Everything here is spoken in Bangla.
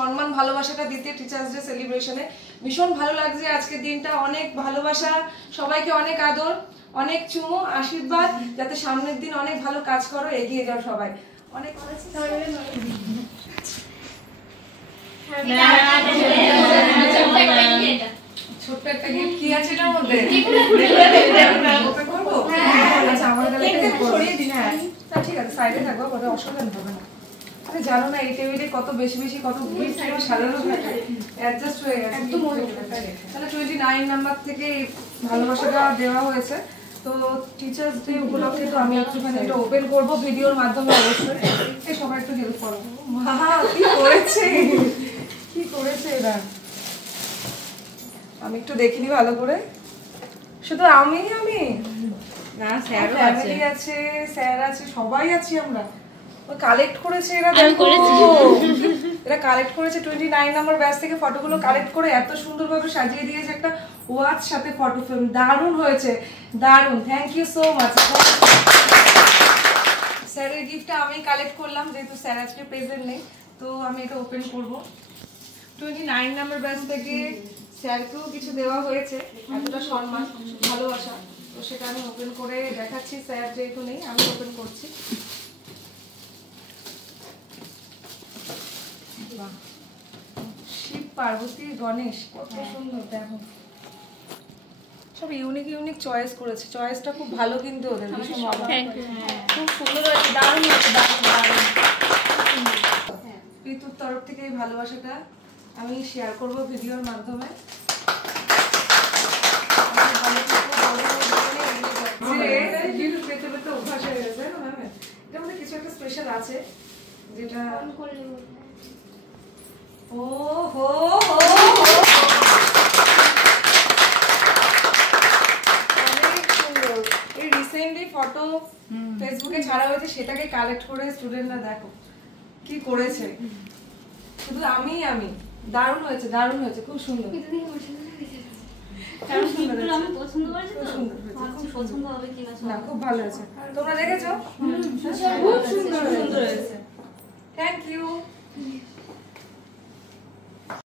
সম্মান ভালোবাসাটা দিতে টিচার্স ডে সেলিব্রেশনে। ভীষণ ভালো লাগছে আজকের দিনটা, অনেক ভালোবাসা, সবাইকে অনেক আদর, অনেক চুমু, আশীর্বাদ, যাতে সামনের দিন অনেক ভালো কাজ করো, এগিয়ে যাও সবাই। অনেক ছোট্ট একটা গিফট কি আছে এটার মধ্যে? আচ্ছা আমার সরিয়ে দিন। হ্যাঁ ঠিক আছে, সাইডে থাকবো, ওটা অসুবিধা হবে না। আরে জানো না এই টেবিলে কত বেশি বেশি কত গিফট সাজানো থাকে, অ্যাডজাস্ট হয়ে গেছে একদম। তাহলে 29 নাম্বার থেকে ভালোবাসাটা দেওয়া হয়েছে। তো টিচার্স ডে উপলক্ষে তো আমি একটুখানি এটা ওপেন করবো ভিডিওর মাধ্যমে অবশ্যই। এই সবাই একটু হেল্প করো। মা কি করেছে, কি করেছে এরা, আমি একটু দেখিনি ভালো করে। শুধু আমি না, স্যারও আছে, স্যার আছে, সবাই আছি আমরা। কালেক্ট করেছে এরা, দেখো এরা কালেক্ট করেছে 29 নাম্বার ব্যাচ থেকে ফটোগুলো কালেক্ট করে এত সুন্দরভাবে সাজিয়ে দিয়েছে একটা ওয়াচ সাথে ফটো ফ্রেম। দারুণ হয়েছে, দারুণ, থ্যাংক ইউ সো মাচ। স্যারের গিফটটা আমি কালেক্ট করলাম, যেহেতু স্যার আজকে প্রেজেন্ট নেই, তো আমি এটা ওপেন করব। 29 নাম্বার ব্যাচ থেকে স্যারকেও কিছু দেওয়া হয়েছে, এতটা সম্মান ভালোবাসা, তো সেটা আমি ওপেন করে দেখাচ্ছি। স্যার যেহেতু নেই আমি ওপেন করছি। শিব পার্বতী গণেশ, কত সুন্দর, দেখো সব ইউনিক ইউনিক চয়েস করেছে, চয়েসটা খুব ভালো কিন্তু ওদের, খুব সুন্দর হয়েছে, দারুণ হয়েছে, দারুণ। ঋতুর তরফ থেকে এই ভালোবাসাটা আমি শেয়ার করব ভিডিওর মাধ্যমে। পেতে পেতে অভ্যাস হয়ে গেছে, এটার মধ্যে কিছু একটা স্পেশাল আছে যেটা ও হো হো অনেক সুন্দর। এই রিসেন্টলি ফটো ফেসবুকে ছাড়া হয়েছে, সেটাকে কালেক্ট করে স্টুডেন্টরা দেখো কি করেছে। শুধু আমি দারুণ হয়েছে, দারুণ হয়েছে, খুব সুন্দর। খুব ভালো হয়েছে, তোমরা দেখেছো? খুব সুন্দর হয়েছে, থ্যাংক ইউ।